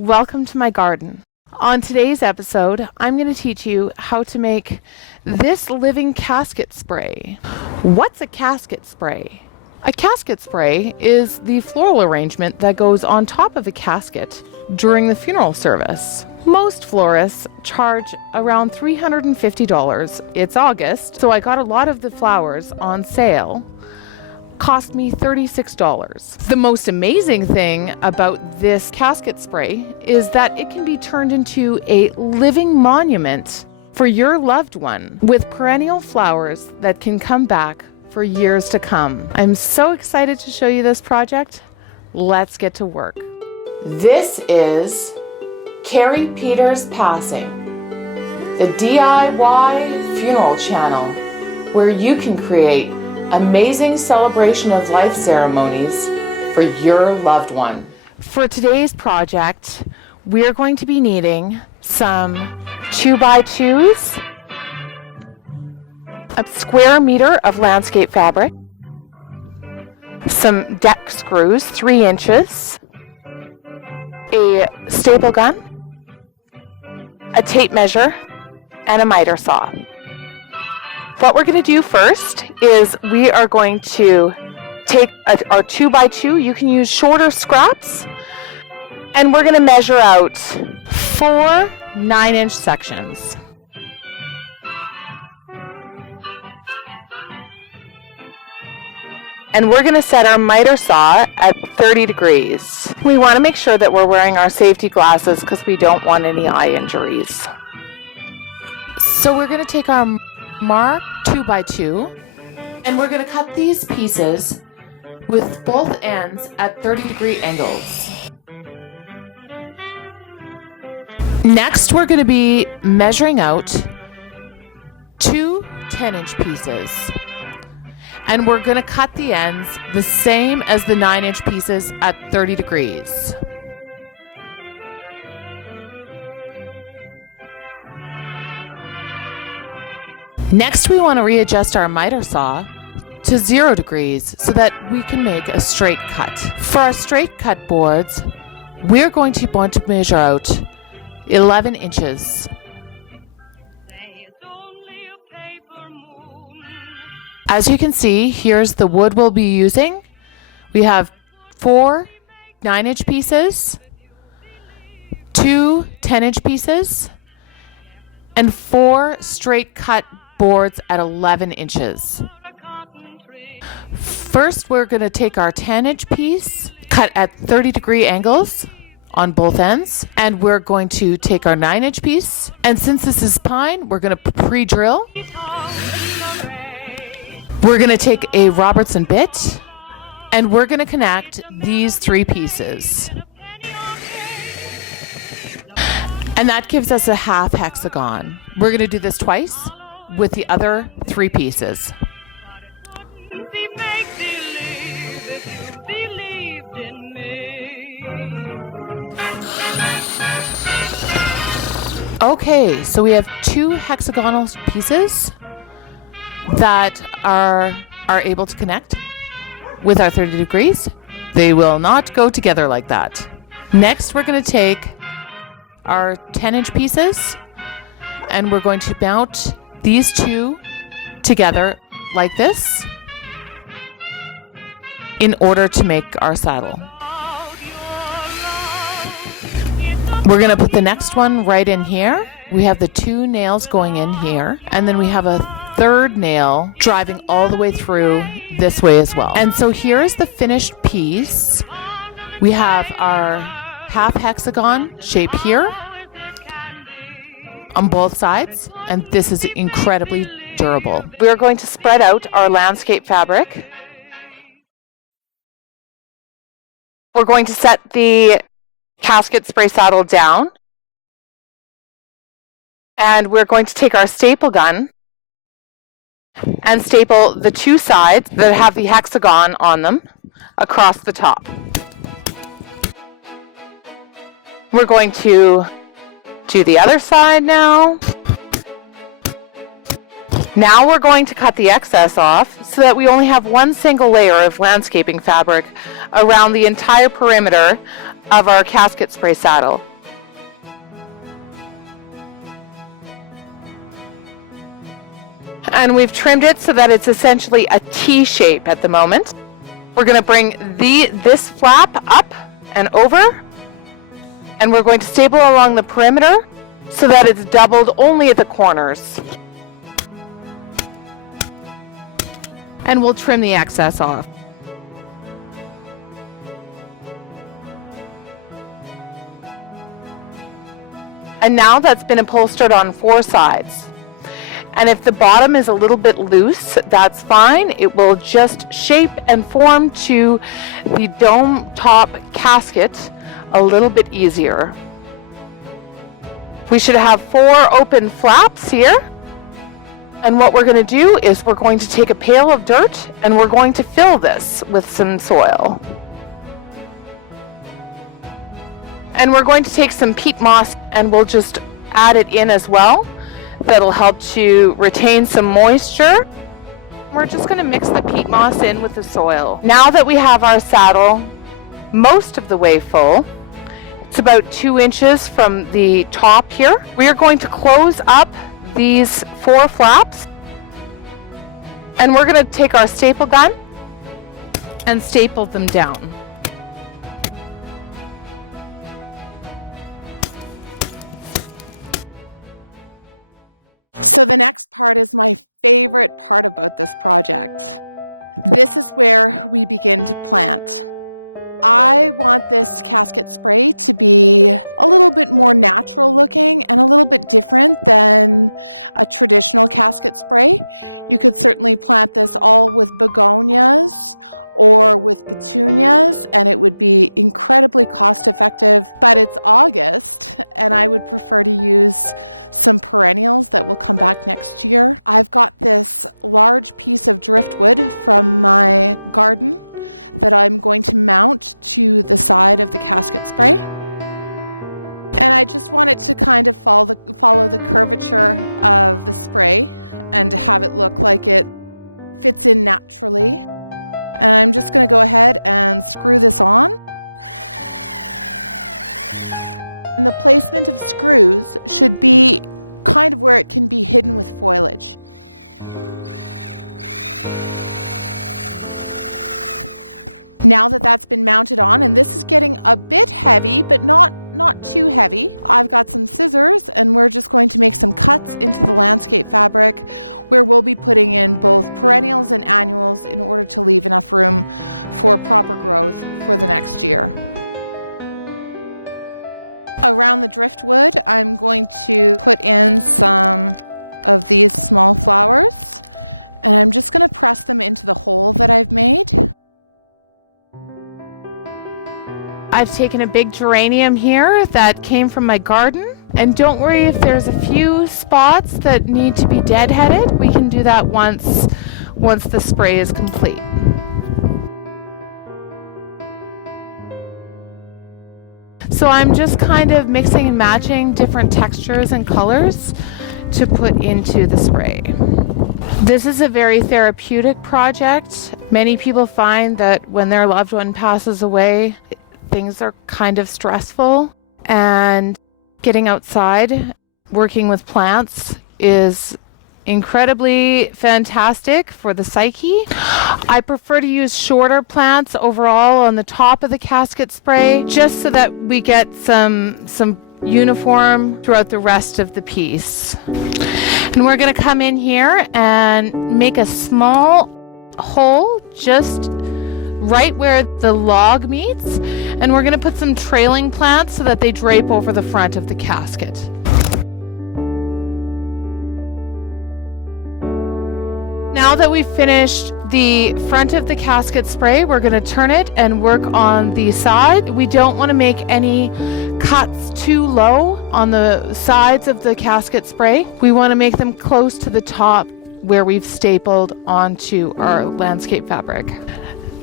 Welcome to my garden. On today's episode, I'm going to teach you how to make this living casket spray. What's a casket spray? A casket spray is the floral arrangement that goes on top of a casket during the funeral service. Most florists charge around $350. It's August, so I got a lot of the flowers on sale. Cost me $36. The most amazing thing about this casket spray is that it can be turned into a living monument for your loved one with perennial flowers that can come back for years to come. I'm so excited to show you this project. Let's get to work. This is Kari Peters Passing, the DIY funeral channel where you can create amazing celebration of life ceremonies for your loved one. For today's project, we're going to be needing some 2x2s, a square meter of landscape fabric, some deck screws, 3 inches, a staple gun, a tape measure, and a miter saw. What we're going to do first is we are going to take our 2x2, you can use shorter scraps, and we're going to measure out 4 9-inch sections. And we're going to set our miter saw at 30 degrees. We want to make sure that we're wearing our safety glasses because we don't want any eye injuries. So we're going to take our mark 2x2 and we're going to cut these pieces with both ends at 30-degree angles. Next, we're going to be measuring out 2 10-inch pieces, and we're going to cut the ends the same as the 9-inch pieces at 30 degrees. Next, we want to readjust our miter saw to 0 degrees so that we can make a straight cut. For our straight cut boards, we're going to want to measure out 11 inches. As you can see, here's the wood we'll be using. We have 4 9-inch pieces, 2 10-inch pieces, and 4 straight cut boards at 11 inches. First, we're going to take our 10-inch piece, cut at 30-degree angles on both ends, and we're going to take our 9-inch piece, and since this is pine, we're going to pre-drill. We're going to take a Robertson bit, and we're going to connect these 3 pieces. And that gives us a half hexagon. We're going to do this twice with the other 3 pieces. Okay, so we have 2 hexagonal pieces that are able to connect with our 30 degrees. They will not go together like that. Next, we're going to take our 10-inch pieces and we're going to mount these 2 together like this in order to make our saddle. We're going to put the next one right in here. We have the 2 nails going in here, and then we have a 3rd nail driving all the way through this way as well. And so here's the finished piece. We have our half hexagon shape here on both sides, and this is incredibly durable. We're going to spread out our landscape fabric. We're going to set the casket spray saddle down, and we're going to take our staple gun and staple the 2 sides that have the hexagon on them across the top. We're going to do the other side now. Now we're going to cut the excess off so that we only have one single layer of landscaping fabric around the entire perimeter of our casket spray saddle. And we've trimmed it so that it's essentially a T shape at the moment. We're going to bring this flap up and over, and we're going to staple along the perimeter so that it's doubled only at the corners. And we'll trim the excess off. And now that's been upholstered on 4 sides. And if the bottom is a little bit loose, that's fine. It will just shape and form to the dome top casket a little bit easier. We should have 4 open flaps here. And what we're going to do is we're going to take a pail of dirt and we're going to fill this with some soil. And we're going to take some peat moss and we'll just add it in as well. That'll help to retain some moisture. We're just going to mix the peat moss in with the soil. Now that we have our saddle most of the way full, it's about 2 inches from the top here, we are going to close up these 4 flaps, and we're going to take our staple gun and staple them down. I've taken a big geranium here that came from my garden, and don't worry if there's a few spots that need to be deadheaded. We can do that once the spray is complete. So I'm just kind of mixing and matching different textures and colors to put into the spray. This is a very therapeutic project. Many people find that when their loved one passes away, things are kind of stressful, and getting outside, working with plants is incredibly fantastic for the psyche. I prefer to use shorter plants overall on the top of the casket spray, just so that we get some uniform throughout the rest of the piece. And we're going to come in here and make a small hole just right where the log meets, and we're going to put some trailing plants so that they drape over the front of the casket. Now that we've finished the front of the casket spray, we're going to turn it and work on the side. We don't want to make any cuts too low on the sides of the casket spray. We want to make them close to the top where we've stapled onto our landscape fabric.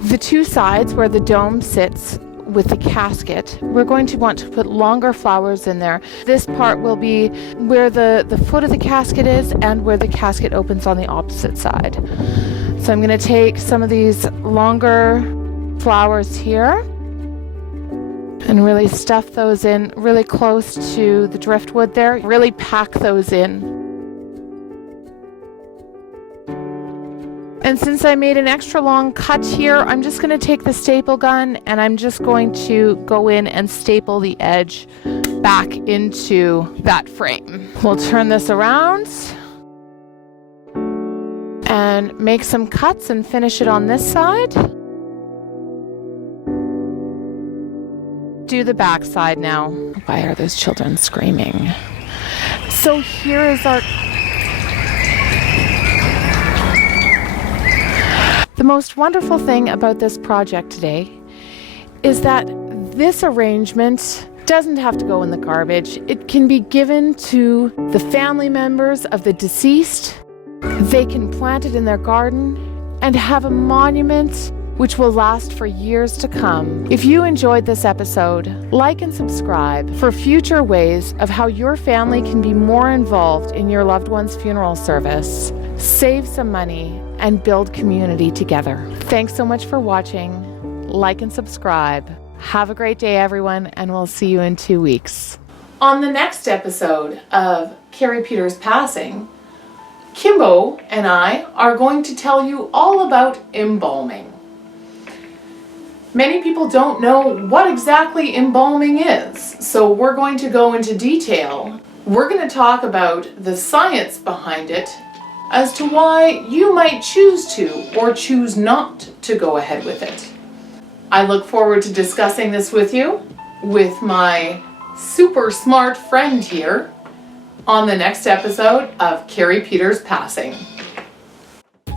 The 2 sides where the dome sits with the casket, we're going to want to put longer flowers in there. This part will be where the foot of the casket is and where the casket opens on the opposite side. So I'm going to take some of these longer flowers here and really stuff those in really close to the driftwood there. Really pack those in. And since I made an extra long cut here, I'm just going to take the staple gun and I'm just going to go in and staple the edge back into that frame. We'll turn this around and make some cuts and finish it on this side. Do the back side now. Why are those children screaming? So here is our... The most wonderful thing about this project today is that this arrangement doesn't have to go in the garbage. It can be given to the family members of the deceased. They can plant it in their garden and have a monument which will last for years to come. If you enjoyed this episode, like and subscribe for future ways of how your family can be more involved in your loved one's funeral service, save some money, and build community together. Thanks so much for watching. Like and subscribe. Have a great day, everyone, and we'll see you in 2 weeks. On the next episode of Kari Peters Passing, Kimbo and I are going to tell you all about embalming. Many people don't know what exactly embalming is, so we're going to go into detail. We're going to talk about the science behind it as to why you might choose to or choose not to go ahead with it. I look forward to discussing this with you with my super smart friend here on the next episode of Kari Peters Passing.